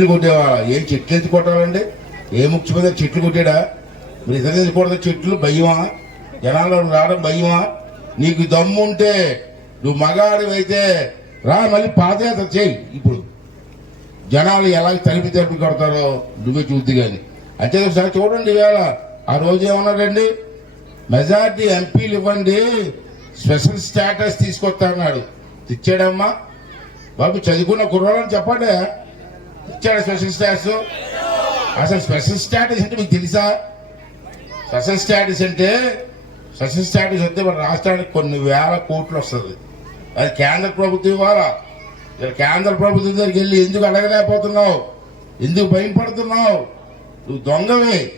చెట్లు కొట్టేవాళ్ళ. ఏం చెట్లు ఎత్తి కొట్టాలండి? ఏ ముఖ్యమంత్రి చెట్లు కొట్టాడా? మీరు ఇతర కొడితే చెట్లు? భయమా? జనాల్లో రావడం భయమా? నీకు దమ్ము ఉంటే నువ్వు మగాడివైతే రా మళ్ళీ పాదయాత్ర చేయి ఇప్పుడు. జనాలు ఎలా తలిపి తలిపి కొడతారో నువ్వే చూద్ది కానీ. అంతే ఒకసారి చూడండి ఇవాళ. ఆ రోజు ఏమన్నాడండి? మెజార్టీ ఎంపీలు ఇవ్వండి స్పెషల్ స్టేటస్ తీసుకొస్తా అన్నాడు. తెచ్చాడమ్మా. బాబు చదువుకున్న కుర్రాలని చెప్పండి? ఇచ్చాడు స్పెషల్ స్టాటస్ అసలు స్పెషల్ స్టాటస్ అంటే మీకు తెలుసా? స్పెషల్ స్టాటస్ అంటే స్పెషల్ స్టాటస్ అంటే మన రాష్ట్రానికి కొన్ని వేల కోట్లు వస్తుంది. అది కేంద్ర ప్రభుత్వం ఇవ్వాలా? ఇక్కడ కేంద్ర ప్రభుత్వం దగ్గరికి వెళ్ళి ఎందుకు అడగలేకపోతున్నావు? ఎందుకు భయపడుతున్నావు? నువ్వు దొంగవే.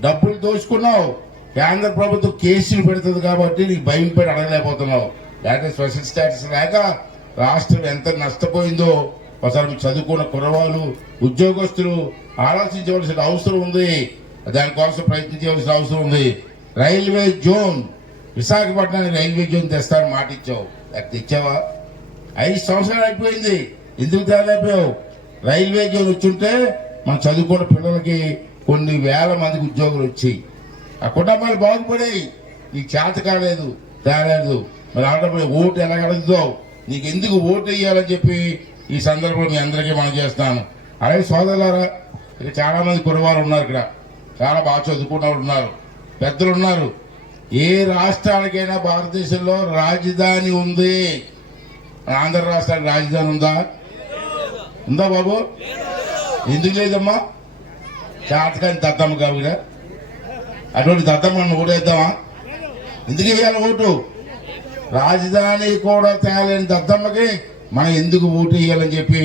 డబ్బులు దోచుకున్నావు. కేంద్ర ప్రభుత్వం కేసులు పెడుతుంది కాబట్టి నీకు భయం పడి అడగలేకపోతున్నావు. లేకపోతే స్పెషల్ స్టాటస్ లేక రాష్ట్రం ఎంత నష్టపోయిందో ఒకసారి చదువుకున్న కుర్రవాళ్ళు ఉద్యోగస్తులు ఆలోచించవలసిన అవసరం ఉంది. దానికోసం ప్రయత్నించవలసిన అవసరం ఉంది. రైల్వే జోన్ విశాఖపట్నానికి రైల్వే జోన్ తెస్తాను మాట ఇచ్చావు. అది తెచ్చావా? ఐదు సంవత్సరాలు అయిపోయింది. ఎందుకు తేలేపోయావు రైల్వే జోన్ వచ్చుంటే మనం చదువుకున్న పిల్లలకి కొన్ని వేల మందికి ఉద్యోగులు వచ్చాయి. ఆ కుటుంబాలు బాగుపడాయి. నీకు చేత కాలేదు తేలేదు. మరి ఆడపడి ఓటు ఎలా నీకు ఎందుకు ఓటు వేయాలని చెప్పి ఈ సందర్భంలో మీ అందరికీ మనం చేస్తాను అలాగే సోదరులారా ఇక చాలా మంది కురవారు ఉన్నారు ఇక్కడ. చాలా బాగా చదువుకున్న వాళ్ళు ఉన్నారు. పెద్దలు ఉన్నారు. ఏ రాష్ట్రానికైనా భారతదేశంలో రాజధాని ఉంది. ఆంధ్ర రాష్ట్రానికి రాజధాని ఉందా? ఉందా బాబు? ఎందుకు లేదమ్మా? చాతకాని దద్దమ్మ కావుగా అటువంటి దద్దమ్మను ఓటేద్దామా? ఎందుకు వేయాలి ఓటు? రాజధాని కూడా తేలేని దద్దమ్మకి మనం ఎందుకు ఓటు వేయాలని చెప్పి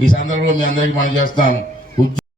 ఈ సందర్భంలో మీ అందరికీ మనం చేస్తాం.